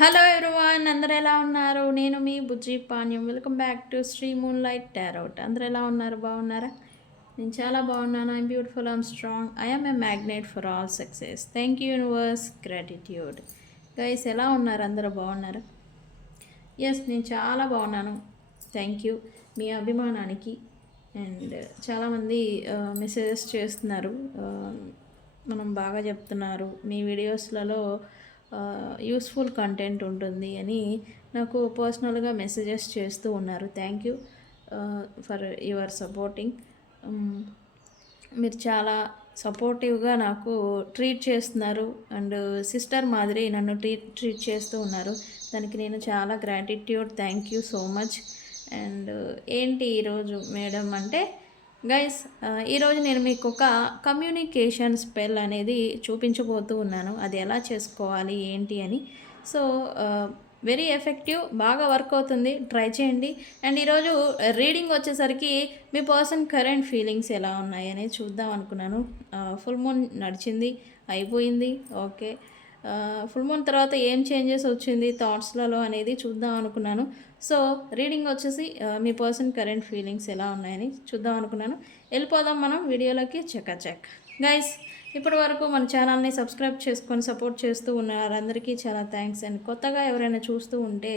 Hello everyone అందరు ఎలా ఉన్నారు? నేను మీ Bujji Panyam welcome back to Sri moonlight tarot అందరు ఎలా ఉన్నారు? బాగున్నారా? నేను చాలా బాగున్నాను. I'm beautiful I'm strong I'm a magnet for all success thank you universe gratitude guys ఎలా ఉన్నారు? అందరూ బాగున్నారు? ఎస్ నేను చాలా బాగున్నాను. థ్యాంక్ యూ మీ అభిమానానికి. అండ్ చాలామంది uh, మెసేజెస్ చేస్తున్నారు. Uh, మనం బాగా చెప్తున్నారు. మీ వీడియోస్లలో యూస్ఫుల్ కంటెంట్ ఉంటుంది అని నాకు పర్సనల్గా మెసేజెస్ చేస్తూ ఉన్నారు. Thank you for your supporting మీరు చాలా సపోర్టివ్గా నాకు ట్రీట్ చేస్తున్నారు అండ్ సిస్టర్ మాదిరి నన్ను ట్రీట్ ట్రీట్ చేస్తూ ఉన్నారు. దానికి నేను చాలా gratitude thank you so much and ఏంటి ఈరోజు మేడం అంటే గైస్ ఈరోజు నేను మీకు ఒక కమ్యూనికేషన్ స్పెల్ అనేది చూపించబోతూ ఉన్నాను. అది ఎలా చేసుకోవాలి ఏంటి అని. సో వెరీ ఎఫెక్టివ్ బాగా వర్క్ అవుతుంది. ట్రై చేయండి. అండ్ ఈరోజు రీడింగ్ వచ్చేసరికి మీ పర్సన్ కరెంట్ ఫీలింగ్స్ ఎలా ఉన్నాయి అనేది చూద్దాం అనుకున్నాను. ఫుల్ మూన్ నడిచింది అయిపోయింది. ఓకే ఫుల్ మూన్ తర్వాత ఏం చేంజెస్ వచ్చింది థాట్స్లలో అనేది చూద్దాం అనుకున్నాను. సో రీడింగ్ వచ్చేసి మీ పర్సన్ కరెంట్ ఫీలింగ్స్ ఎలా ఉన్నాయని చూద్దాం అనుకున్నాను. వెళ్ళిపోదాం మనం వీడియోలోకి. Check check. గైస్ ఇప్పటి వరకు మన ఛానల్ని సబ్స్క్రైబ్ చేసుకొని సపోర్ట్ చేస్తూ ఉన్నారు చాలా థ్యాంక్స్. అండ్ కొత్తగా ఎవరైనా చూస్తూ ఉంటే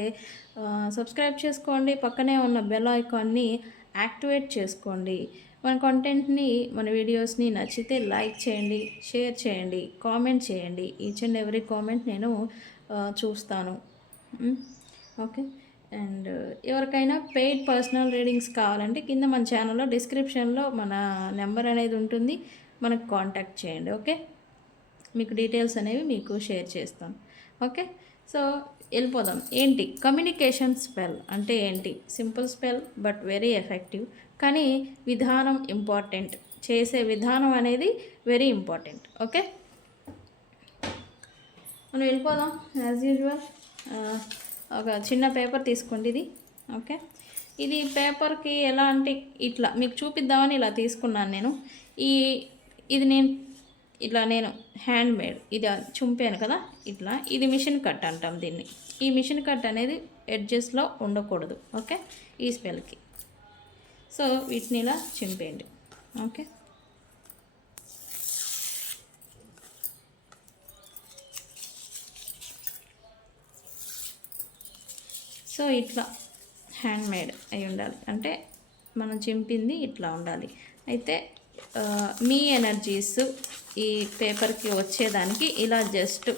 సబ్స్క్రైబ్ చేసుకోండి. పక్కనే ఉన్న బెల్ ఐకాన్ని యాక్టివేట్ చేసుకోండి. మన కంటెంట్ని మన వీడియోస్ని నచ్చితే లైక్ చేయండి షేర్ చేయండి కామెంట్ చేయండి. ఈచ్ అండ్ ఎవ్రీ కామెంట్ నేను చూస్తాను. ఓకే. అండ్ ఎవరికైనా పెయిడ్ పర్సనల్ రీడింగ్స్ కావాలంటే కింద మన ఛానల్లో డిస్క్రిప్షన్లో మన నెంబర్ అనేది ఉంటుంది. మనకు కాంటాక్ట్ చేయండి ఓకే? మీకు డీటెయిల్స్ అనేవి మీకు షేర్ చేస్తాను ఓకే? సో వెళ్ళిపోదాం. ఏంటి? కమ్యూనికేషన్ స్పెల్ అంటే ఏంటి? Simple spell but very effective. కానీ విధానం ఇంపార్టెంట్. చేసే విధానం అనేది వెరీ ఇంపార్టెంట్ ఓకే? మనం వెళ్ళిపోదాం యాజ్ యూజువల్. ఒక చిన్న పేపర్ తీసుకోండి ఇది. ఓకే? ఇది పేపర్కి ఎలా అంటే ఇట్లా మీకు చూపిద్దామని ఇలా తీసుకున్నాను నేను. ఈ ఇది నేను ఇట్లా నేను హ్యాండ్ మేడ్ ఇది చుంపాను కదా ఇట్లా. ఇది మిషన్ కట్ అంటాం దీన్ని. ఈ మిషన్ కట్ అనేది ఎడ్జెస్లో ఉండకూడదు. ఓకే? ఈ స్పెల్కి. సో వీటిని ఇలా చింపేయండి. ఓకే? సో ఇట్లా హ్యాండ్ మేడ్ అయి ఉండాలి. అంటే మనం చింపింది ఇట్లా ఉండాలి. అయితే మీ ఎనర్జీస్ ఈ పేపర్కి వచ్చేదానికి ఇలా జస్ట్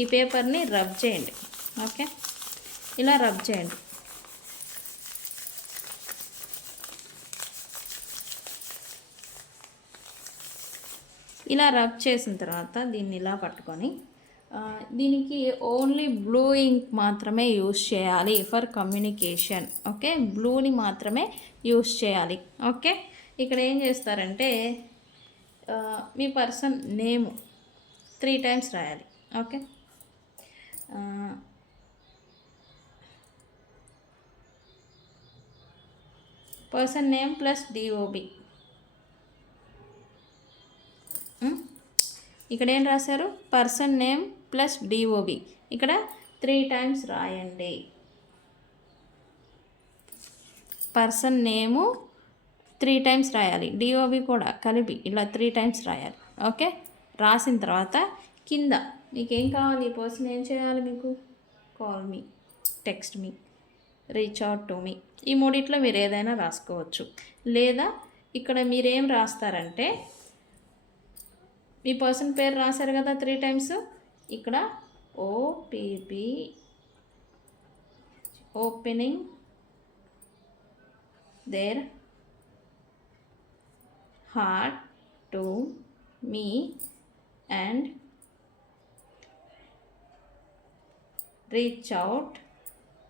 ఈ పేపర్ని రబ్ చేయండి. ఓకే? ఇలా రబ్ చేయండి. ఇలా రబ్ చేసిన తర్వాత దీన్ని ఇలా పట్టుకొని దీనికి ఓన్లీ బ్లూ ఇంక్ మాత్రమే యూస్ చేయాలి ఫర్ కమ్యూనికేషన్ ఓకే బ్లూని మాత్రమే యూస్ చేయాలి ఓకే ఇక్కడ ఏం చేస్తారంటే మీ పర్సన్ నేమ్ త్రీ టైమ్స్ రాయాలి okay person name plus DOB ఇక్కడ ఏం రాశారు? పర్సన్ నేమ్ ప్లస్ డిఓబి ఇక్కడ త్రీ టైమ్స్ రాయండి. పర్సన్ నేము త్రీ టైమ్స్ రాయాలి. డిఓబి కూడా కలిపి ఇలా త్రీ టైమ్స్ రాయాలి. ఓకే? రాసిన తర్వాత కింద మీకు ఏం కావాలి? ఈ పర్సన్ ఏం చేయాలి మీకు? Call me text me reach out to me. ఈ మూడిట్లో మీరు ఏదైనా రాసుకోవచ్చు. లేదా ఇక్కడ మీరేం రాస్తారంటే మీ పర్సన్ పేరు రాశారు కదా త్రీ టైమ్స్. ఇక్కడ OPP opening their heart to me and reach out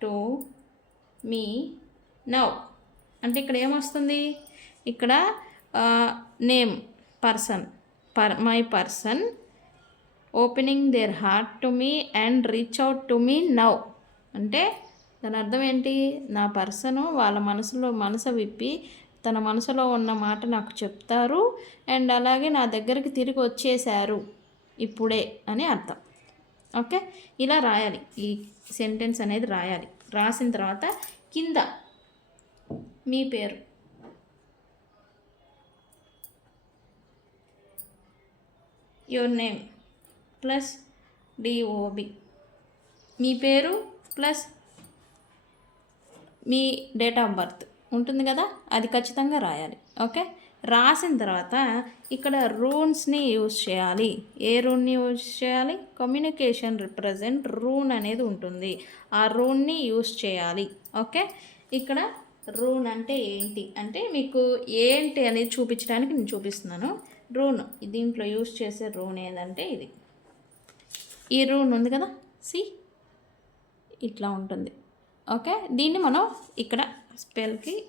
to me now. అంటే ఇక్కడ ఏమొస్తుంది? ఇక్కడ name person. Per my person opening their heart to me and reach out to me now అంటే దాని అర్థం ఏంటి? నా పర్సను వాళ్ళ మనసులో మనసు విప్పి తన మనసులో ఉన్న మాట నాకు చెప్తారు అండ్ అలాగే నా దగ్గరికి తిరిగి వచ్చేసారు ఇప్పుడే అని అర్థం. ఓకే? ఇలా రాయాలి. ఈ సెంటెన్స్ అనేది రాయాలి. రాసిన తర్వాత కింద మీ పేరు. Your name plus DOB. మీ పేరు ప్లస్ మీ డేట్ ఆఫ్ బర్త్ ఉంటుంది కదా? అది ఖచ్చితంగా రాయాలి. ఓకే? రాసిన తర్వాత ఇక్కడ రూన్స్ని యూజ్ చేయాలి. ఏ రూన్ని యూజ్ చేయాలి? కమ్యూనికేషన్ రిప్రజెంట్ రూన్ అనేది ఉంటుంది. ఆ రూన్ని యూజ్ చేయాలి. ఓకే? ఇక్కడ రూన్ అంటే ఏంటి? అంటే మీకు ఏంటి అనేది చూపించడానికి నేను చూపిస్తున్నాను. రూన్. దీంట్లో యూజ్ చేసే రూన్ ఏంటంటే ఇది. ఈ రూన్ ఉంది కదా? సి. ఇట్లా ఉంటుంది. ఓకే? దీన్ని మనం ఇక్కడ స్పెల్కి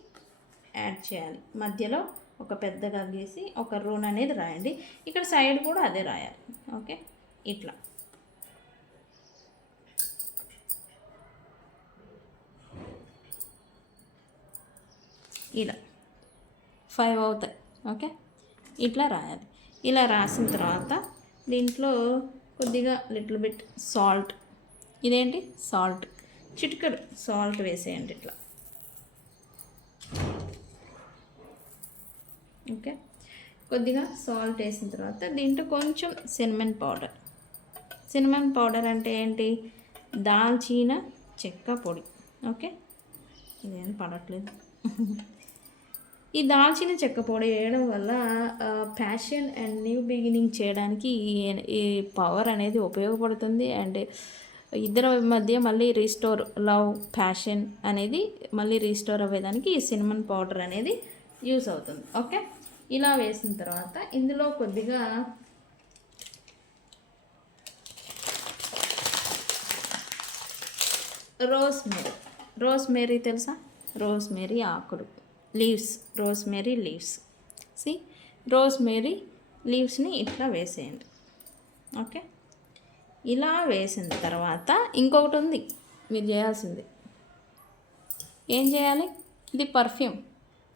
యాడ్ చేయాలి. మధ్యలో ఒక పెద్దగా గీసి ఒక రూన్ అనేది రాయండి. ఇక్కడ సైడ్ కూడా అదే రాయాలి. ఓకే? ఇట్లా. ఇలా. ఫైవ్ అవుతాయి. ఓకే? ఇట్లా రాయాలి. ఇలా రాసిన తర్వాత దీంట్లో కొద్దిగా లిటిల్ బిట్ సాల్ట్ ఇదేంటి? సాల్ట్ చిటికెడు సాల్ట్ వేసేయండి ఇట్లా. ఓకే? కొద్దిగా సాల్ట్ వేసిన తర్వాత దీంట్లో కొంచెం సినిమన్ పౌడర్ సినిమన్ పౌడర్ అంటే ఏంటి? దాల్చిన చెక్క పొడి. ఓకే? ఇదేం పడట్లేదు. ఈ దాల్చిన చెక్క పొడి వేయడం వల్ల ప్యాషన్ అండ్ న్యూ బిగినింగ్ చేయడానికి ఈ- పవర్ అనేది ఉపయోగపడుతుంది. అండ్ ఇద్దరి మధ్య మళ్ళీ రీస్టోర్ లవ్ ప్యాషన్ అనేది మళ్ళీ రీస్టోర్ అవ్వేదానికి ఈ సినిమన్ పౌడర్ అనేది యూస్ అవుతుంది. ఓకే ఇలా వేసిన తర్వాత ఇందులో కొద్దిగా రోస్ మేరీ రోస్ మేరీ తెలుసా? రోస్ మేరీ ఆకులు. Leaves rosemary leaves. See rosemary లీవ్స్ని ఇట్లా వేసేయండి. ఓకే? ఇలా వేసిన తర్వాత ఇంకొకటి ఉంది. మీరు చేయాల్సింది. ఏం చేయాలి? ఇది పర్ఫ్యూమ్.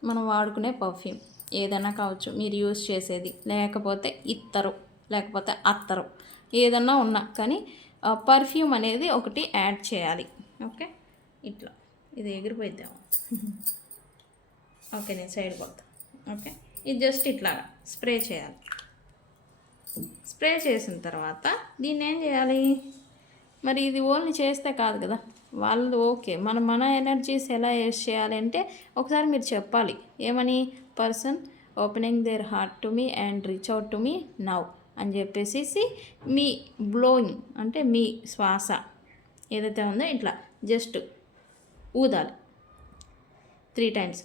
మనం వాడుకునే పర్ఫ్యూమ్. ఏదైనా కావచ్చు. మీరు యూజ్ చేసేది. లేకపోతే ఇత్తరు. లేకపోతే అత్తరు. ఏదన్నా ఉన్నా. కానీ పర్ఫ్యూమ్ అనేది ఒకటి యాడ్ చేయాలి. ఓకే? ఇట్లా. ఇది ఎగిరిపోయిద్దాము. ఓకే నేను సైడ్ కొడతా ఓకే ఇది జస్ట్ ఇట్లా స్ప్రే చేయాలి. స్ప్రే చేసిన తర్వాత దీన్ని ఏం చేయాలి? మరి ఇది ఓన్లీ చేస్తే కాదు కదా? వాళ్ళు ఓకే. మన మన ఎనర్జీస్ ఎలా యూస్ చేయాలి అంటే ఒకసారి మీరు చెప్పాలి. ఏమని? Person opening their heart to me and reach out to me now అని చెప్పేసి మీ బ్లోయింగ్ అంటే మీ శ్వాస ఏదైతే ఉందో ఇట్లా జస్ట్ ఊదాలి. Three times.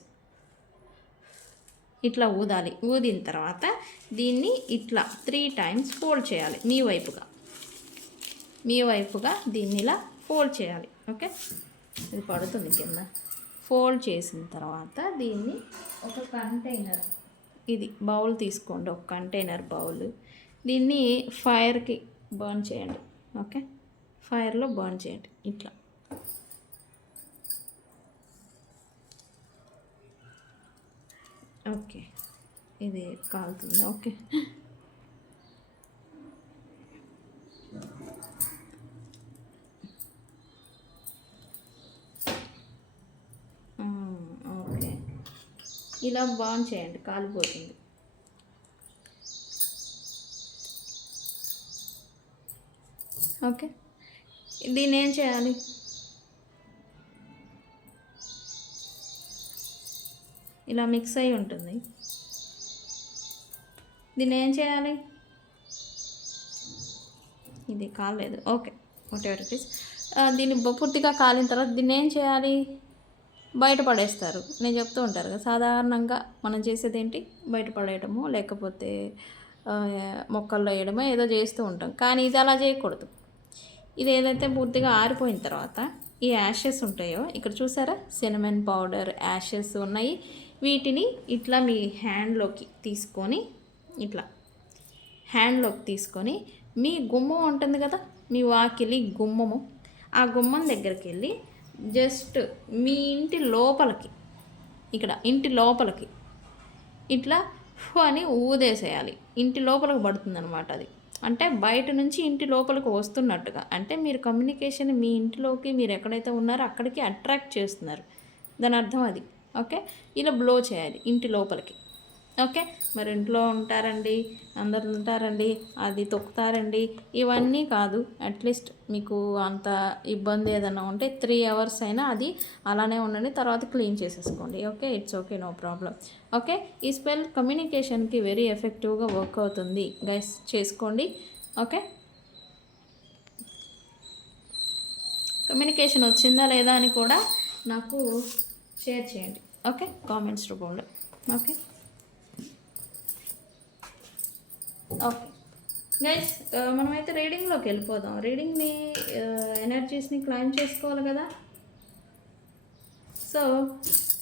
ఇట్లా ఊదాలి. ఊదిన తర్వాత దీన్ని ఇట్లా త్రీ టైమ్స్ ఫోల్డ్ చేయాలి. మీ వైపుగా. మీ వైపుగా దీన్ని ఇలా ఫోల్డ్ చేయాలి. ఓకే? ఇది పడుతుంది కింద. ఫోల్డ్ చేసిన తర్వాత దీన్ని ఒక కంటైనర్ ఇది బౌల్ తీసుకోండి. ఒక కంటైనర్ బౌల్. దీన్ని ఫైర్కి బర్న్ చేయండి. ఓకే? ఫైర్లో బర్న్ చేయండి. ఇట్లా. ఓకే. ఇది కాలుతుంది. ఓకే. ఓకే. ఇలా బాన్ చేయండి. కాలిపోతుంది. ఓకే. దీన్ని ఏం చేయాలి? ఇలా మిక్స్ అయి ఉంటుంది. దీన్ని ఏం చేయాలి? ఇది కాలేదు. Okay. Whatever it is దీన్ని పూర్తిగా కాలిన తర్వాత దీన్ని ఏం చేయాలి? బయట పడేస్తారు. నేను చెప్తూ ఉంటారు కదా సాధారణంగా మనం చేసేది ఏంటి బయట పడేయటము లేకపోతే మొక్కల్లో వేయడమో ఏదో చేస్తూ ఉంటాం. కానీ ఇది అలా చేయకూడదు. ఇది ఏదైతే పూర్తిగా ఆరిపోయిన తర్వాత ఈ యాషెస్ ఉంటాయో ఇక్కడ చూసారా? సినమన్ పౌడర్ యాషెస్ ఉన్నాయి. వీటిని ఇట్లా మీ హ్యాండ్లోకి తీసుకొని ఇట్లా హ్యాండ్లోకి తీసుకొని మీ గుమ్మం ఉంటుంది కదా మీ వాకిలి గుమ్మము ఆ గుమ్మం దగ్గరికి వెళ్ళి జస్ట్ మీ ఇంటి లోపలికి ఇక్కడ ఇంటి లోపలికి ఇట్లా ఫు అని ఊదేసేయాలి. ఇంటి లోపలికి పడుతుంది అనమాట అది. అంటే బయట నుంచి ఇంటి లోపలికి వస్తున్నట్టుగా. అంటే మీరు కమ్యూనికేషన్ మీ ఇంటిలోకి మీరు ఎక్కడైతే ఉన్నారో అక్కడికి అట్రాక్ట్ చేస్తున్నారు. దాని అర్థం అది. ఓకే? ఇలా బ్లో చేయాలి ఇంటి లోపలికి. ఓకే? మరి ఇంట్లో ఉంటారండి అందరు ఉంటారండి అది తొక్కుతారండి. ఇవన్నీ కాదు అట్లీస్ట్ మీకు అంత ఇబ్బంది ఏదైనా ఉంటే త్రీ అవర్స్ అయినా అది అలానే ఉండండి తర్వాత క్లీన్ చేసేసుకోండి. Okay? It's okay no problem okay? ఈ స్పెల్ కమ్యూనికేషన్కి వెరీ ఎఫెక్టివ్గా వర్క్ అవుతుంది. గైస్ చేసుకోండి. ఓకే? కమ్యూనికేషన్ వచ్చిందా లేదా అని కూడా నాకు షేర్ చేయండి. ఓకే? కామెంట్స్ రూపంలో. ఓకే? ఓకే. గైస్ మనమైతే రీడింగ్లోకి వెళ్ళిపోదాం. రీడింగ్ని ఎనర్జీస్ని క్లైమ్ చేసుకోవాలి కదా? సో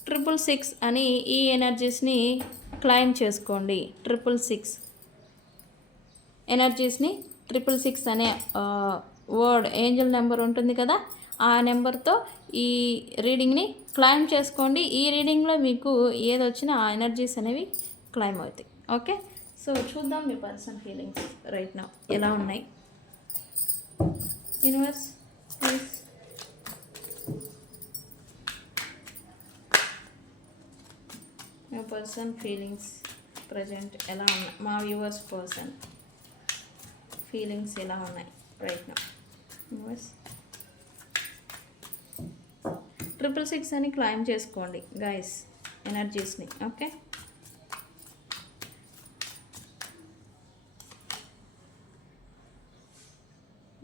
ట్రిపుల్ సిక్స్ అని ఈ ఎనర్జీస్ని క్లైమ్ చేసుకోండి. ట్రిపుల్ సిక్స్ ఎనర్జీస్ని ట్రిపుల్ సిక్స్ అనే వర్డ్ ఏంజల్ నెంబర్ ఉంటుంది కదా? ఆ నెంబర్తో ఈ రీడింగ్ని క్లైమ్ చేసుకోండి. ఈ రీడింగ్లో మీకు ఏది వచ్చినా ఆ ఎనర్జీస్ అనేవి క్లైమ్ అవుతాయి. ఓకే? సో చూద్దాం మీ పర్సన్ ఫీలింగ్స్ రైట్ నా ఎలా ఉన్నాయి. Universe please. మా పర్సన్ ఫీలింగ్స్ ప్రజెంట్ ఎలా ఉన్నాయి? మా వ్యూవర్స్ పర్సన్ ఫీలింగ్స్ ఎలా ఉన్నాయి రైట్ నా? యూనివర్స్. ట్రిపుల్ సిక్స్ అని క్లైమ్ చేసుకోండి గైస్ ఎనర్జీస్ని ఓకే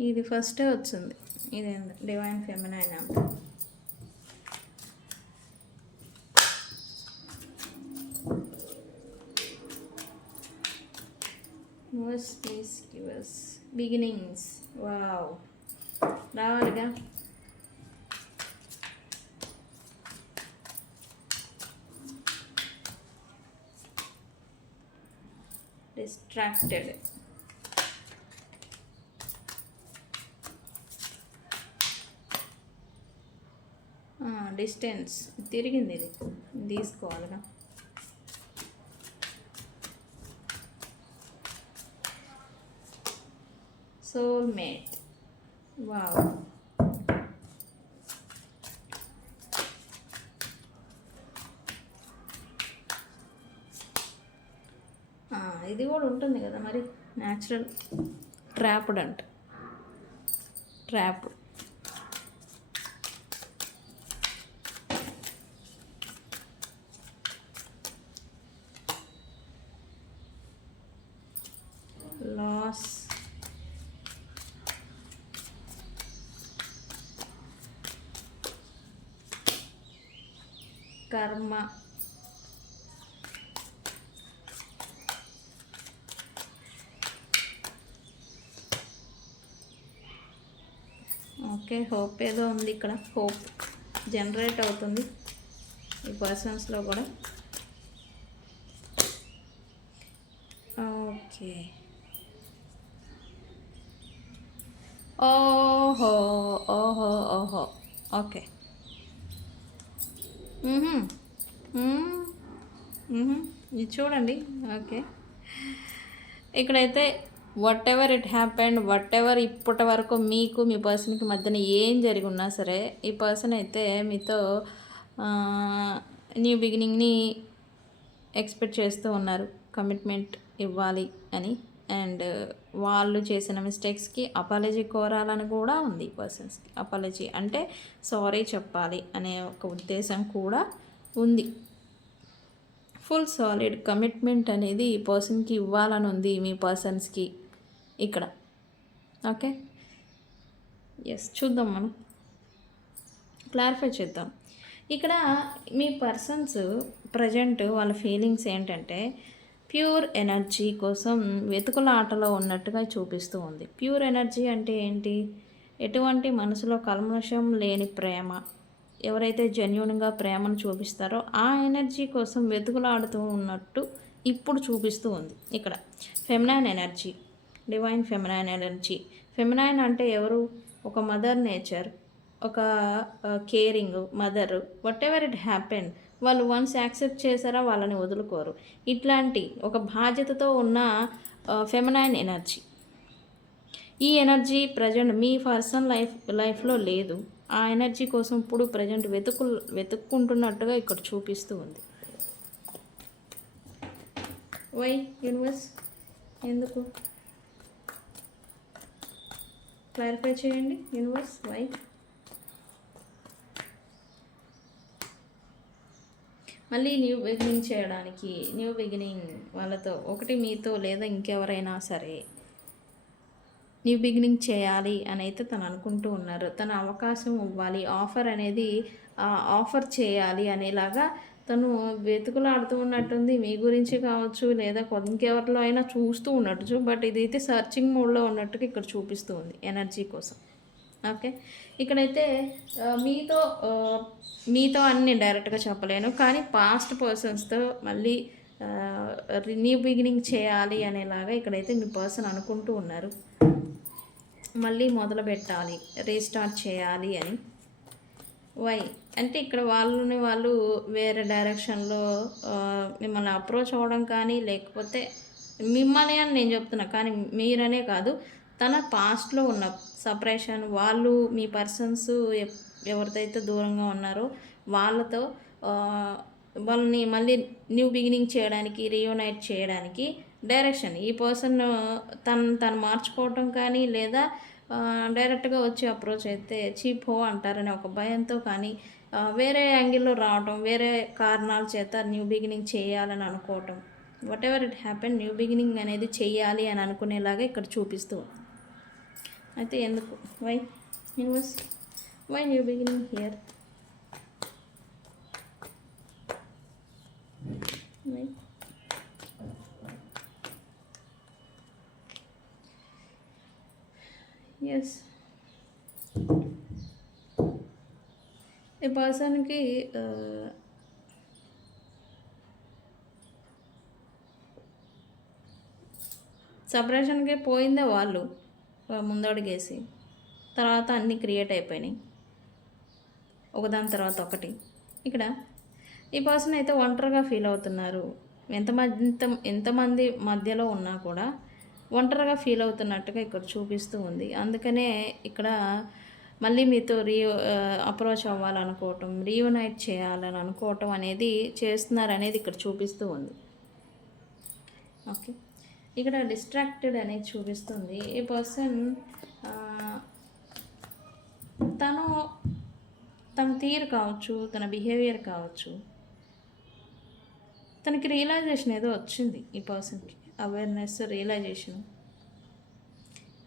ఇది ఫస్టే వచ్చింది. ఇది డివైన్ ఫెమినైన్ అయినా verse please give beginnings wow రావాలిగా? Distracted distance తిరిగింది ఇది. తీసుకోవాలిగా సోల్మేట్ వావ్ ఇది కూడా ఉంటుంది కదా మరి? న్యాచురల్ ట్రాప్డ్ అంట ట్రాప్ లాస్ కర్మ ఓకే హోప్ ఏదో ఉంది ఇక్కడ. హోప్ జనరేట్ అవుతుంది ఈ పర్సన్స్లో కూడా. ఓకే. ఓహో ఓహో ఓహో. ఓకే. ఇది చూడండి. ఓకే. ఇక్కడైతే whatever it happened whatever ఇప్పటి వరకు మీకు మీ పర్సన్కి మధ్యన ఏం జరిగి ఉన్నా సరే ఈ పర్సన్ అయితే మీతో న్యూ బిగినింగ్ని ఎక్స్పెక్ట్ చేస్తూ ఉన్నారు. కమిట్మెంట్ ఇవ్వాలి అని. అండ్ వాళ్ళు చేసిన మిస్టేక్స్కి అపాలజీ కోరాలని కూడా ఉంది పర్సన్స్కి అపాలజీ అంటే సారీ చెప్పాలి అనే ఒక ఉద్దేశం కూడా ఉంది. ఫుల్ సాలిడ్ కమిట్మెంట్ అనేది ఈ పర్సన్కి ఇవ్వాలని ఉంది మీ పర్సన్స్కి ఇక్కడ. ఓకే? ఎస్ చూద్దాం మనం. క్లారిఫై చేద్దాం. ఇక్కడ మీ పర్సన్స్ ప్రజెంట్ వాళ్ళ ఫీలింగ్స్ ఏంటంటే ప్యూర్ ఎనర్జీ కోసం వెతుకులాటలో ఉన్నట్టుగా చూపిస్తూ ఉంది. ప్యూర్ ఎనర్జీ అంటే ఏంటి? ఎటువంటి మనసులో కల్మషం లేని ప్రేమ. ఎవరైతే జెన్యున్గా ప్రేమను చూపిస్తారో ఆ ఎనర్జీ కోసం వెతుకులాడుతూ ఉన్నట్టు ఇప్పుడు చూపిస్తూ ఉంది. ఇక్కడ. Feminine energy divine feminine energy feminine అంటే ఎవరు? ఒక మదర్ నేచర్ ఒక caring mother. Whatever it happen వాళ్ళు వన్స్ యాక్సెప్ట్ చేశారా వాళ్ళని వదులుకోరు. ఇట్లాంటి ఒక బాధ్యతతో ఉన్న ఫెమినైన్ ఎనర్జీ. ఈ ఎనర్జీ ప్రజెంట్ మీ పర్సనల్ లైఫ్ లైఫ్లో లేదు. ఆ ఎనర్జీ కోసం ఇప్పుడు ప్రజెంట్ వెతుకు వెతుక్కుంటున్నట్టుగా ఇక్కడ చూపిస్తూ ఉంది. వై యూనివర్స్ ఎందుకు? క్లారిఫై చేయండి యూనివర్స్ వై మళ్ళీ న్యూ బిగినింగ్ చేయడానికి న్యూ బిగినింగ్ వాళ్ళతో ఒకటి మీతో లేదా ఇంకెవరైనా సరే న్యూ బిగినింగ్ చేయాలి అని అయితే తను అనుకుంటూ ఉన్నారు. తన అవకాశం ఇవ్వాలి ఆఫర్ అనేది ఆఫర్ చేయాలి అనేలాగా తను వెతుకులాడుతూ ఉన్నట్టుంది మీ గురించి కావచ్చు లేదా కొ- ఇంకెవరిలో అయినా చూస్తూ ఉన్నట్టు బట్ ఇదైతే సర్చింగ్ మోడ్లో ఉన్నట్టుగా ఇక్కడ చూపిస్తూ ఉంది ఎనర్జీ కోసం. ఓకే? ఇక్కడైతే మీతో మీతో అన్ని డైరెక్ట్గా చెప్పలేను. కానీ పాస్ట్ పర్సన్స్తో మళ్ళీ న్యూ బిగినింగ్ చేయాలి అనేలాగా ఇక్కడైతే మీ పర్సన్ అనుకుంటూ ఉన్నారు. మళ్ళీ మొదలు పెట్టాలి రీస్టార్ట్ చేయాలి అని. వై అంటే ఇక్కడ వాళ్ళని వాళ్ళు వేరే డైరెక్షన్లో మిమ్మల్ని అప్రోచ్ అవ్వడం కానీ లేకపోతే మిమ్మల్ని అని నేను చెప్తున్నా కానీ మీరనే కాదు. తన పాస్ట్లో ఉన్న సపరేషన్ వాళ్ళు మీ పర్సన్స్ ఎవరిదైతే దూరంగా ఉన్నారో వాళ్ళతో వాళ్ళని మళ్ళీ న్యూ బిగినింగ్ చేయడానికి రీయూనైట్ చేయడానికి డైరెక్షన్ ఈ పర్సన్ తను తను మార్చుకోవటం కానీ లేదా డైరెక్ట్గా వచ్చి అప్రోచ్ అయితే చీప్ హో అంటారనే ఒక భయంతో కానీ వేరే యాంగిల్లో రావటం వేరే కారణాల చేత న్యూ బిగినింగ్ చేయాలని అనుకోవటం whatever it happen new beginning అనేది చేయాలి అని అనుకునేలాగా ఇక్కడ చూపిస్తూ అయితే ఎందుకు? Why universe why new beginning here why yes ఈ పర్సన్కి సపరేషన్కి పోయిందే వాళ్ళు ముందడుగేసి. తర్వాత అన్నీ క్రియేట్ అయిపోయినాయి. ఒకదాని తర్వాత ఒకటి. ఇక్కడ ఈ పర్సన్ అయితే ఒంటరిగా ఫీల్ అవుతున్నారు. ఎంతమంది ఎంత ఎంతమంది మధ్యలో ఉన్నా కూడా ఒంటరిగా ఫీల్ అవుతున్నట్టుగా ఇక్కడ చూపిస్తూ ఉంది. అందుకనే ఇక్కడ మళ్ళీ మీతో రీ అప్రోచ్ అవ్వాలనుకోవటం రీయునైట్ చేయాలని అనుకోవటం అనేది చేస్తున్నారు అనేది ఇక్కడ చూపిస్తూ ఉంది. ఓకే. ఇక్కడ డిస్ట్రాక్టెడ్ అనేది చూపిస్తుంది. ఈ పర్సన్ తను తన తీరు కావచ్చు తన బిహేవియర్ కావచ్చు తనకి రియలైజేషన్ ఏదో వచ్చింది ఈ పర్సన్కి. అవేర్నెస్ రియలైజేషన్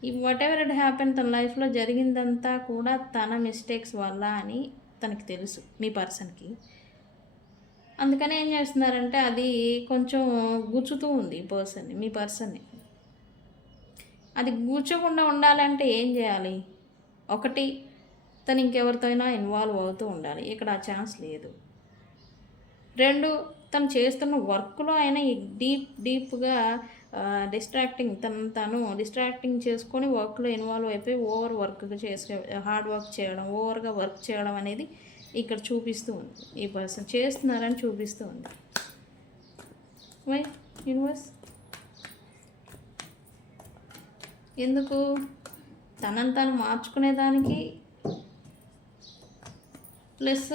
ఈ వాట్ ఎవర్ ఇట్ హ్యాపెన్ తన లైఫ్లో జరిగిందంతా కూడా తన మిస్టేక్స్ వల్ల అని తనకి తెలుసు మీ పర్సన్కి అందుకని ఏం చేస్తున్నారంటే అది కొంచెం గుచ్చుతూ ఉంది ఈ పర్సన్ని మీ పర్సన్ని అది గుచ్చకుండా ఉండాలంటే ఏం చేయాలి? ఒకటి తను ఇంకెవరితో అయినా ఇన్వాల్వ్ అవుతూ ఉండాలి. ఇక్కడ ఆ ఛాన్స్ లేదు. రెండు తను చేస్తున్న వర్క్లో అయినా ఈ డీప్ డీప్గా డిస్ట్రాక్టింగ్ తను తను డిస్ట్రాక్టింగ్ చేసుకొని వర్క్లో ఇన్వాల్వ్ అయిపోయి ఓవర్ వర్క్ చేసే హార్డ్ వర్క్ చేయడం ఓవర్గా వర్క్ చేయడం అనేది ఇక్కడ చూపిస్తూ ఉంది. ఈ పర్సన్ చేస్తున్నారని చూపిస్తూ ఉంది. Why universe? ఎందుకు? తనని తను మార్చుకునేదానికి ప్లస్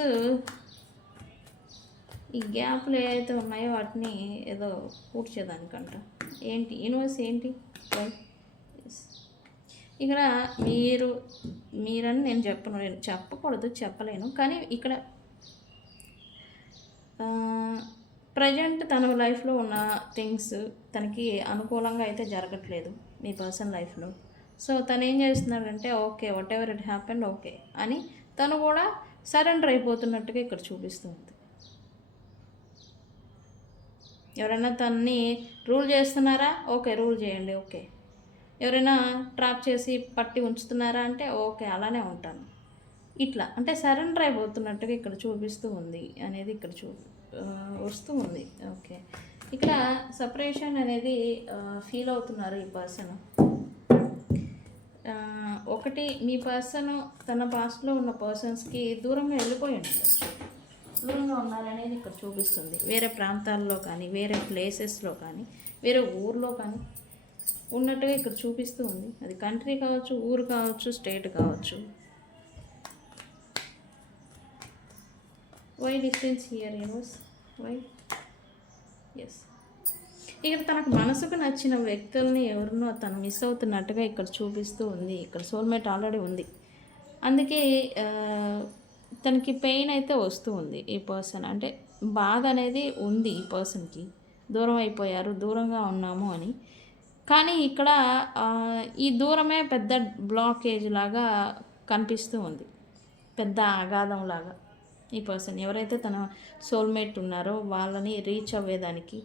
ఈ గ్యాప్లు ఏవైతే ఉన్నాయో వాటిని ఏదో పూడ్చేదానికంట ఏంటి? యూనివర్స్ ఏంటి? ఇక్కడ మీరు మీరని నేను చెప్పను. నేను చెప్పకూడదు చెప్పలేను. కానీ ఇక్కడ ప్రజెంట్ తన లైఫ్లో ఉన్న థింగ్స్ తనకి అనుకూలంగా అయితే జరగట్లేదు మీ పర్సన్ లైఫ్లో. సో తను ఏం చేస్తున్నాడంటే okay whatever it happened okay అని తను కూడా సరెండర్ అయిపోతున్నట్టుగా ఇక్కడ చూపిస్తుంది. ఎవరైనా తన్ని రూల్ చేస్తున్నారా? ఓకే రూల్ చేయండి ఓకే. ఎవరైనా ట్రాప్ చేసి పట్టి ఉంచుతున్నారా అంటే ఓకే అలానే ఉంటాను. ఇట్లా అంటే సరెండర్ అయిపోతున్నట్టుగా ఇక్కడ చూపిస్తూ ఉంది అనేది ఇక్కడ చూ వస్తూ ఉంది. ఓకే. ఇక్కడ సపరేషన్ అనేది ఫీల్ అవుతున్నారు ఈ పర్సన్ ఒకటి మీ పర్సన్ తన పాస్ట్లో ఉన్న పర్సన్స్కి దూరంగా వెళ్ళిపోయి ఉంటారు. దూరంగా ఉన్నారనేది ఇక్కడ చూపిస్తుంది. వేరే ప్రాంతాల్లో కానీ వేరే ప్లేసెస్లో కానీ వేరే ఊర్లో కానీ ఉన్నట్టుగా ఇక్కడ చూపిస్తూ ఉంది. అది కంట్రీ కావచ్చు ఊరు కావచ్చు స్టేట్ కావచ్చు. Why distance here universe why yes ఇక్కడ తనకు మనసుకు నచ్చిన వ్యక్తుల్ని ఎవరినో తను మిస్ అవుతున్నట్టుగా ఇక్కడ చూపిస్తూ ఉంది. ఇక్కడ సోల్మేట్ ఆల్రెడీ ఉంది. అందుకే uh, తనకి పెయిన్ అయితే వస్తూ ఉంది ఈ పర్సన్ అంటే బాధ అనేది ఉంది ఈ పర్సన్కి దూరం అయిపోయారు దూరంగా ఉన్నాము అని. కానీ ఇక్కడ ఈ దూరమే పెద్ద బ్లాకేజ్ లాగా కనిపిస్తూ ఉంది. పెద్ద అగాధం లాగా ఈ పర్సన్ ఎవరైతే తన సోల్మేట్ ఉన్నారో వాళ్ళని రీచ్ అవ్వేదానికి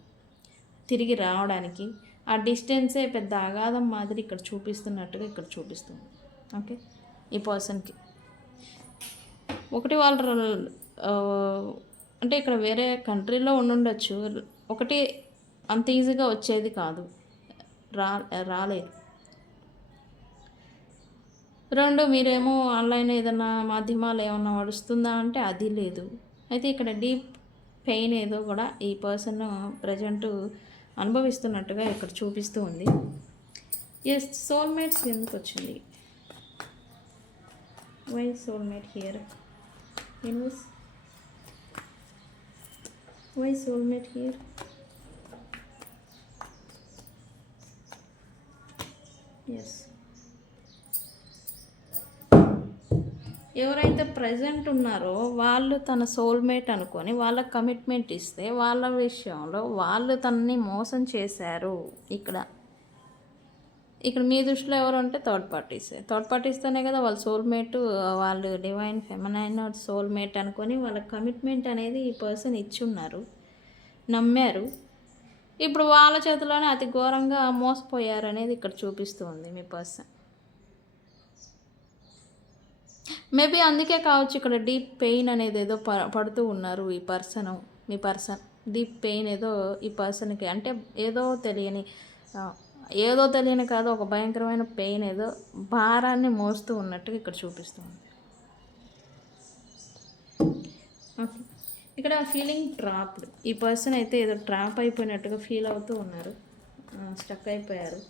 తిరిగి రావడానికి ఆ డిస్టెన్సే పెద్ద అగాధం మాదిరి ఇక్కడ చూపిస్తున్నట్టుగా ఇక్కడ చూపిస్తుంది. ఓకే ఈ పర్సన్కి ఒకటి వాళ్ళ అంటే ఇక్కడ వేరే కంట్రీలో ఉండుండొచ్చు. ఒకటి అంత ఈజీగా వచ్చేది కాదు. రా రాలేదు రెండు మీరేమో ఆన్లైన్ ఏదైనా మాధ్యమాలు ఏమన్నా నడుస్తుందా అంటే అది లేదు. అయితే ఇక్కడ డీప్ పెయిన్ ఏదో కూడా ఈ పర్సన్ ప్రజెంట్ అనుభవిస్తున్నట్టుగా ఇక్కడ చూపిస్తూ ఉంది. ఎస్ సోల్మేట్స్ ఎందుకు వచ్చింది why soulmate here universe why soulmate here yes ఎవరైతే ప్రజెంట్ ఉన్నారో వాళ్ళు తన సోల్మేట్ అనుకొని వాళ్ళ కమిట్మెంట్ ఇస్తే వాళ్ళ విషయంలో వాళ్ళు తనని మోసం చేశారు. ఇక్కడ ఇక్కడ మీ దృష్టిలో ఎవరు ఉంటే థర్డ్ పార్టీస్ థర్డ్ పార్టీస్తోనే కదా వాళ్ళ సోల్మేట్ వాళ్ళు డివైన్ ఫెమనైన్ సోల్మేట్ అనుకొని వాళ్ళ కమిట్మెంట్ అనేది ఈ పర్సన్ ఇచ్చి ఉన్నారు నమ్మారు. ఇప్పుడు వాళ్ళ చేతిలోనే అతి ఘోరంగా మోసపోయారు అనేది ఇక్కడ చూపిస్తుంది మీ పర్సన్ మేబీ అందుకే కావచ్చు ఇక్కడ డీప్ పెయిన్ అనేది ఏదో ప పడుతూ ఉన్నారు ఈ పర్సన్ మీ పర్సన్ డీప్ పెయిన్ ఏదో ఈ పర్సన్కి అంటే ఏదో తెలియని ఏదో తెలియని కాదు ఒక భయంకరమైన పెయిన్ ఏదో భారాన్ని మోస్తూ ఉన్నట్టుగా ఇక్కడ చూపిస్తుంది. ఇక్కడ ఫీలింగ్ ట్రాప్డ్ ఈ పర్సన్ అయితే ఏదో ట్రాప్ అయిపోయినట్టుగా ఫీల్ అవుతూ ఉన్నారు. స్టక్ అయిపోయారు.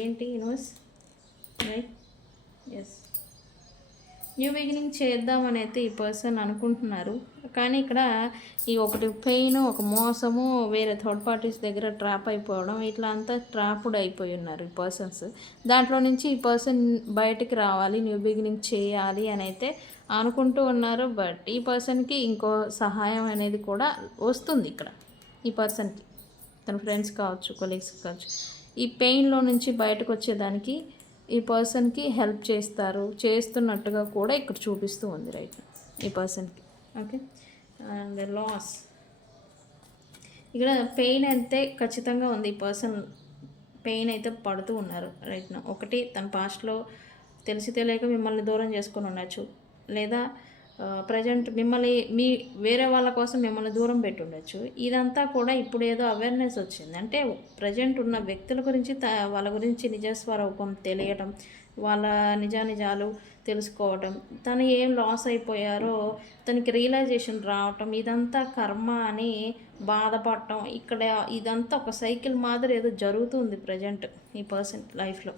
ఏంటి universe right yes new beginning చేద్దామని అయితే ఈ పర్సన్ అనుకుంటున్నారు. కానీ ఇక్కడ ఈ ఒకటి పెయిన్ ఒక మోసము వేరే థర్డ్ పార్టీస్ దగ్గర ట్రాప్ అయిపోవడం ఇట్లా అంతా ట్రాప్డ్ అయిపోయి ఉన్నారు ఈ పర్సన్స్ దాంట్లో నుంచి ఈ పర్సన్ బయటికి రావాలి న్యూ బిగినింగ్ చేయాలి అని అయితే అనుకుంటూ ఉన్నారు. బట్ ఈ పర్సన్కి ఇంకో సహాయం అనేది కూడా వస్తుంది ఇక్కడ ఈ పర్సన్కి తన ఫ్రెండ్స్ కావచ్చు కొలీగ్స్ కావచ్చు. ఈ పెయిన్లో నుంచి బయటకు వచ్చేదానికి ఈ పర్సన్కి హెల్ప్ చేస్తారు చేస్తున్నట్టుగా కూడా ఇక్కడ చూపిస్తూ ఉంది రైట్. ఈ పర్సన్కి. ఓకే. And loss. ఇక్కడ పెయిన్ అయితే ఖచ్చితంగా ఉంది ఈ పర్సన్ పెయిన్ అయితే పడుతూ ఉన్నారు రైట్ ఒకటి తన పాస్ట్లో తెలిసి తెలియక మిమ్మల్ని దూరం చేసుకొని ఉండొచ్చు. లేదా ప్రజెంట్ మిమ్మల్ని మీ వేరే వాళ్ళ కోసం మిమ్మల్ని దూరం పెట్టి ఉండొచ్చు ఇదంతా కూడా ఇప్పుడు ఏదో అవేర్నెస్ వచ్చింది. అంటే ప్రజెంట్ ఉన్న వ్యక్తుల గురించి త వాళ్ళ గురించి నిజస్వరూపం తెలియటం వాళ్ళ నిజానిజాలు తెలుసుకోవటం తను ఏం లాస్ అయిపోయారో తనకి రియలైజేషన్ రావటం ఇదంతా కర్మ అని బాధపడటం ఇక్కడ ఇదంతా ఒక సైకిల్ మాదిరి ఏదో జరుగుతుంది ప్రజెంట్ ఈ పర్సన్ లైఫ్లో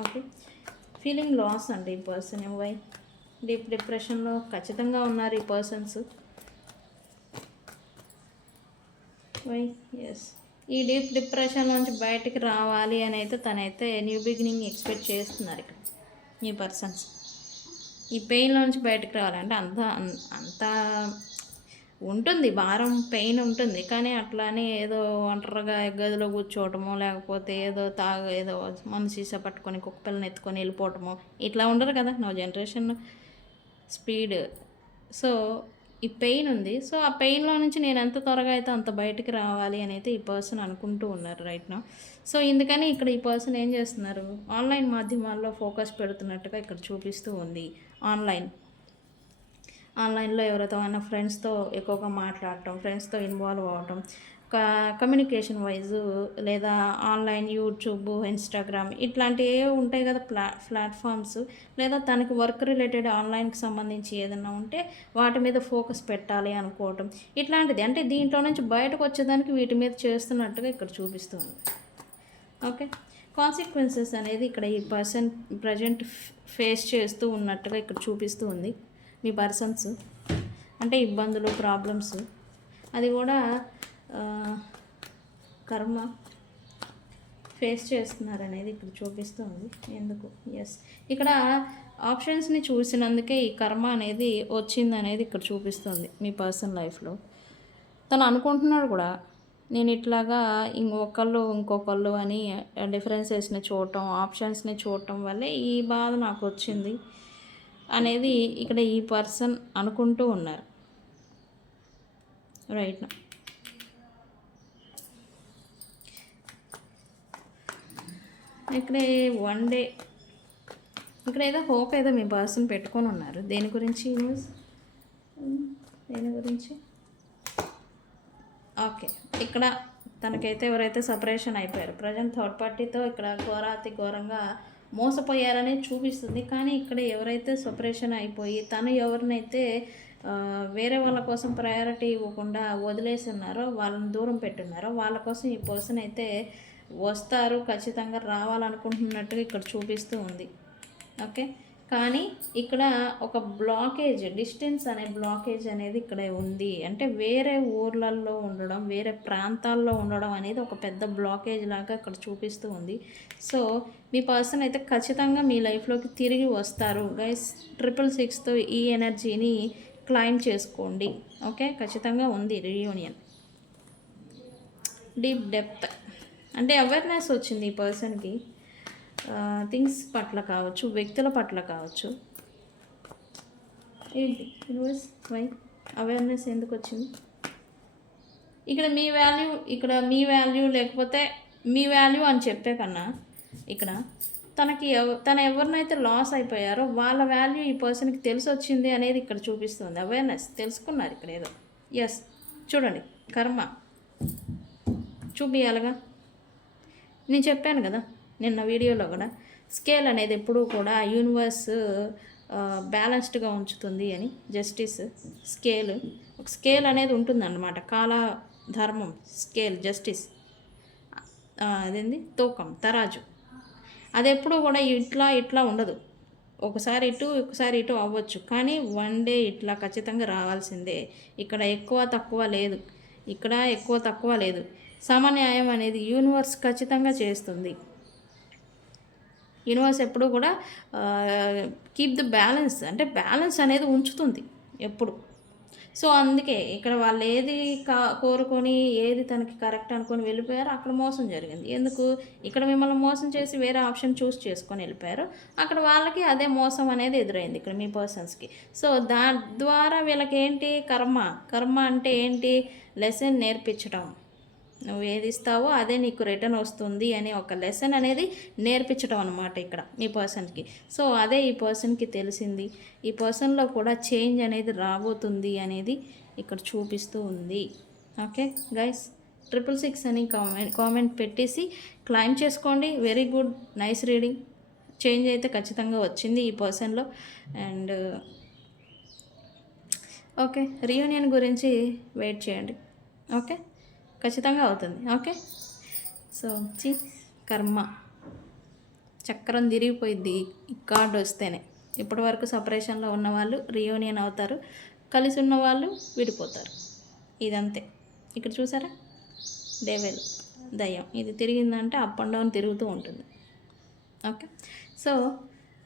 ఓకే ఫీలింగ్ లాస్ అండి ఈ పర్సన్ వై డీప్ డిప్రెషన్లో ఖచ్చితంగా ఉన్నారు ఈ పర్సన్స్. వై? ఎస్ ఈ డీప్ డిప్రెషన్ నుంచి బయటికి రావాలి అని అయితే తనైతే న్యూ బిగినింగ్ ఎక్స్పెక్ట్ చేస్తున్నారు ఇక్కడ ఈ పర్సన్స్. ఈ పెయిన్ నుంచి బయటకు రావాలంటే అంత అంత ఉంటుంది. భారం పెయిన్ ఉంటుంది. కానీ అట్లానే ఏదో ఒంటరిగా గదిలో కూర్చోవటమో లేకపోతే ఏదో తాగ ఏదో మన సీసా పట్టుకొని కుక్క పిల్లని ఎత్తుకొని వెళ్ళిపోవటమో ఇట్లా ఉండరు కదా. నా జనరేషన్ స్పీడ్. సో ఈ పెయిన్ ఉంది. సో ఆ పెయిన్లో నుంచి నేను ఎంత త్వరగా అయితే అంత బయటికి రావాలి అని అయితే ఈ పర్సన్ అనుకుంటూ ఉన్నారు రైట్ నా. సో ఇందుకని ఇక్కడ ఈ పర్సన్ ఏం చేస్తున్నారు? ఆన్లైన్ మాధ్యమాల్లో ఫోకస్ పెడుతున్నట్టుగా ఇక్కడ చూపిస్తూ ఉంది. ఆన్లైన్. ఆన్లైన్లో ఎవరితో అయినా ఫ్రెండ్స్తో ఎక్కువగా మాట్లాడటం ఫ్రెండ్స్తో ఇన్వాల్వ్ అవ్వటం కమ్యూనికేషన్ వైజ్ లేదా ఆన్లైన్ యూట్యూబ్ ఇన్స్టాగ్రామ్ ఇట్లాంటివి ఏ ఉంటాయి కదా ప్లా ప్లాట్ఫామ్స్ లేదా తనకి వర్క్ రిలేటెడ్ ఆన్లైన్కి సంబంధించి ఏదైనా ఉంటే వాటి మీద ఫోకస్ పెట్టాలి అనుకోవటం ఇట్లాంటిది. అంటే దీంట్లో నుంచి బయటకు వచ్చేదానికి వీటి మీద చేస్తున్నట్టుగా ఇక్కడ చూపిస్తుంది. ఓకే కాన్సిక్వెన్సెస్ అనేది ఇక్కడ ఈ పర్సన్ ప్రజెంట్ ఫేస్ చేస్తూ ఉన్నట్టుగా ఇక్కడ చూపిస్తూ ఉంది మీ పర్సన్స్ అంటే ఇబ్బందులు ప్రాబ్లమ్స్ అది కూడా కర్మ ఫేస్ చేస్తున్నారు అనేది ఇక్కడ చూపిస్తూ ఉంది ఎందుకు? ఎస్ ఇక్కడ ఆప్షన్స్ని చూసినందుకే ఈ కర్మ అనేది వచ్చింది అనేది ఇక్కడ చూపిస్తుంది మీ పర్సన్ లైఫ్లో. తను అనుకుంటున్నాడు కూడా నేను ఇట్లాగా ఇంకొకళ్ళు ఇంకొకళ్ళు అని డిఫరెన్సెస్ని చూడటం ఆప్షన్స్ని చూడటం వల్లే ఈ బాధ నాకు వచ్చింది అనేది ఇక్కడ ఈ పర్సన్ అనుకుంటూ ఉన్నారు. రైట్ ఇక్కడ వన్ డే ఇక్కడ ఏదో హోప్ ఏదో మీ పర్సన్ పెట్టుకొని ఉన్నారు. దేని గురించి న్యూస్ దేని గురించి? ఓకే ఇక్కడ తనకైతే ఎవరైతే సపరేషన్ అయిపోయారు ప్రజెంట్ థర్డ్ పార్టీతో ఇక్కడ ఘోరాతి ఘోరంగా మోసపోయారనే చూపిస్తుంది. కానీ ఇక్కడ ఎవరైతే సపరేషన్ అయిపోయి తను ఎవరినైతే వేరే వాళ్ళ కోసం ప్రయారిటీ ఇవ్వకుండా వదిలేసి ఉన్నారో వాళ్ళని దూరం పెట్టున్నారో వాళ్ళ కోసం ఈ పర్సన్ అయితే వస్తారు ఖచ్చితంగా రావాలనుకుంటున్నట్టుగా ఇక్కడ చూపిస్తూ ఉంది. ఓకే? కానీ ఇక్కడ ఒక బ్లాకేజ్ డిస్టెన్స్ అనే బ్లాకేజ్ అనేది ఇక్కడ ఉంది. అంటే వేరే ఊర్లలో ఉండడం వేరే ప్రాంతాల్లో ఉండడం అనేది ఒక పెద్ద బ్లాకేజ్ లాగా ఇక్కడ చూపిస్తూ ఉంది. సో మీ పర్సన్ అయితే ఖచ్చితంగా మీ లైఫ్లోకి తిరిగి వస్తారు. గైస్ ట్రిపుల్ సిక్స్తో ఈ ఎనర్జీని క్లైమ్ చేసుకోండి. ఓకే? ఖచ్చితంగా ఉంది రీయూనియన్. Deep depth. అంటే అవేర్నెస్ వచ్చింది ఈ పర్సన్కి థింగ్స్ పట్ల కావచ్చు వ్యక్తుల పట్ల కావచ్చు. ఏంటి? యూనివర్స్ వై అవేర్నెస్ ఎందుకు వచ్చింది? ఇక్కడ మీ వాల్యూ ఇక్కడ మీ వాల్యూ లేకపోతే మీ వాల్యూ అని చెప్పే కన్నా ఇక్కడ తనకి ఎవ తన ఎవరినైతే లాస్ అయిపోయారో వాళ్ళ వాల్యూ ఈ పర్సన్కి తెలిసి వచ్చింది అనేది ఇక్కడ చూపిస్తుంది. అవేర్నెస్ తెలుసుకున్నారు ఇక్కడ ఏదో. ఎస్ చూడండి. కర్మ. చూపించాలిగా నేను చెప్పాను కదా నిన్న వీడియోలో కూడా స్కేల్ అనేది ఎప్పుడూ కూడా యూనివర్స్ బ్యాలెన్స్డ్గా ఉంచుతుంది అని జస్టిస్ స్కేల్. ఒక స్కేల్ అనేది ఉంటుందన్నమాట కాల ధర్మం స్కేల్ జస్టిస్. అదేంది? తూకం తరాజు. అది ఎప్పుడూ కూడా ఇట్లా ఇట్లా ఉండదు. ఒకసారి ఇటు ఒకసారి ఇటు అవ్వచ్చు. కానీ వన్ డే ఇట్లా ఖచ్చితంగా రావాల్సిందే. ఇక్కడ ఎక్కువ తక్కువ లేదు. ఇక్కడ ఎక్కువ తక్కువ లేదు. సమన్యాయం అనేది యూనివర్స్ ఖచ్చితంగా చేస్తుంది. యూనివర్స్ ఎప్పుడు కూడా కీప్ ద బ్యాలెన్స్ అంటే బ్యాలెన్స్ అనేది ఉంచుతుంది ఎప్పుడు. సో అందుకే ఇక్కడ వాళ్ళు ఏది కా కోరుకొని ఏది తనకి కరెక్ట్ అనుకొని వెళ్ళిపోయారో అక్కడ మోసం జరిగింది. ఎందుకు? ఇక్కడ మిమ్మల్ని మోసం చేసి వేరే ఆప్షన్ చూస్ చేసుకొని వెళ్ళిపోయారు. అక్కడ వాళ్ళకి అదే మోసం అనేది ఎదురైంది ఇక్కడ మీ పర్సన్స్కి సో దా ద్వారా వీళ్ళకి ఏంటి కర్మ. కర్మ అంటే ఏంటి? లెసన్ నేర్పించడం నువ్వు ఏది ఇస్తావో అదే నీకు రిటర్న్ వస్తుంది అని ఒక లెసన్ అనేది నేర్పించడం అనమాట ఇక్కడ ఈ పర్సన్కి. సో అదే ఈ పర్సన్కి తెలిసింది. ఈ పర్సన్లో కూడా చేంజ్ అనేది రాబోతుంది అనేది ఇక్కడ చూపిస్తూ ఉంది. Okay guys? ట్రిపుల్ సిక్స్ అని కామెంట్ కామెంట్ పెట్టేసి క్లైమ్ చేసుకోండి. Very good nice reading. Change అయితే ఖచ్చితంగా వచ్చింది ఈ పర్సన్లో. అండ్ ఓకే రీయూనియన్ గురించి వెయిట్ చేయండి. ఓకే? ఖచ్చితంగా అవుతుంది. ఓకే? సో చి కర్మ. చక్రం తిరిగిపోయింది ఈ కార్డు వస్తేనే. ఇప్పటి వరకు సపరేషన్లో ఉన్నవాళ్ళు రియూనియన్ అవుతారు. కలిసి ఉన్న వాళ్ళు విడిపోతారు. ఇదంతే. ఇక్కడ చూసారా? డేవెల్ దయ్యం. ఇది తిరిగిందంటే అప్ అండ్ డౌన్ తిరుగుతూ ఉంటుంది. ఓకే? సో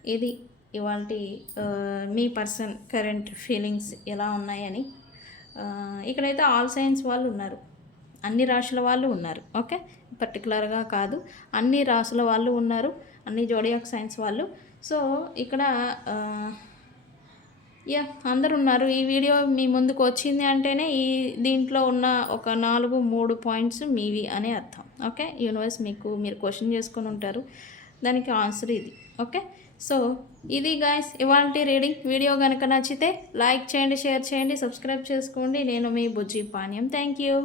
ఇది ఇవాళ మీ పర్సన్ కరెంట్ ఫీలింగ్స్ ఎలా ఉన్నాయని ఇక్కడైతే ఆల్ సైన్స్ వాళ్ళు ఉన్నారు. అన్ని రాశుల వాళ్ళు ఉన్నారు. ఓకే? పర్టికులర్గా కాదు. అన్ని రాశుల వాళ్ళు ఉన్నారు. అన్ని జోడియాక్ సైన్స్ వాళ్ళు. సో ఇక్కడ యా అందరు ఉన్నారు ఈ వీడియో మీ ముందుకు వచ్చింది అంటేనే ఈ దీంట్లో ఉన్న ఒక నాలుగు మూడు పాయింట్స్ మీవి అనే అర్థం. ఓకే? యూనివర్స్ మీకు మీరు క్వశ్చన్ చేసుకొని ఉంటారు. దానికి ఆన్సర్ ఇది. ఓకే? సో ఇది గాయస్ ఇవాళ రీడింగ్. వీడియో కనుక నచ్చితే లైక్ చేయండి షేర్ చేయండి సబ్స్క్రైబ్ చేసుకోండి. నేను మీ బుజ్జి పానీయం థ్యాంక్ యూ.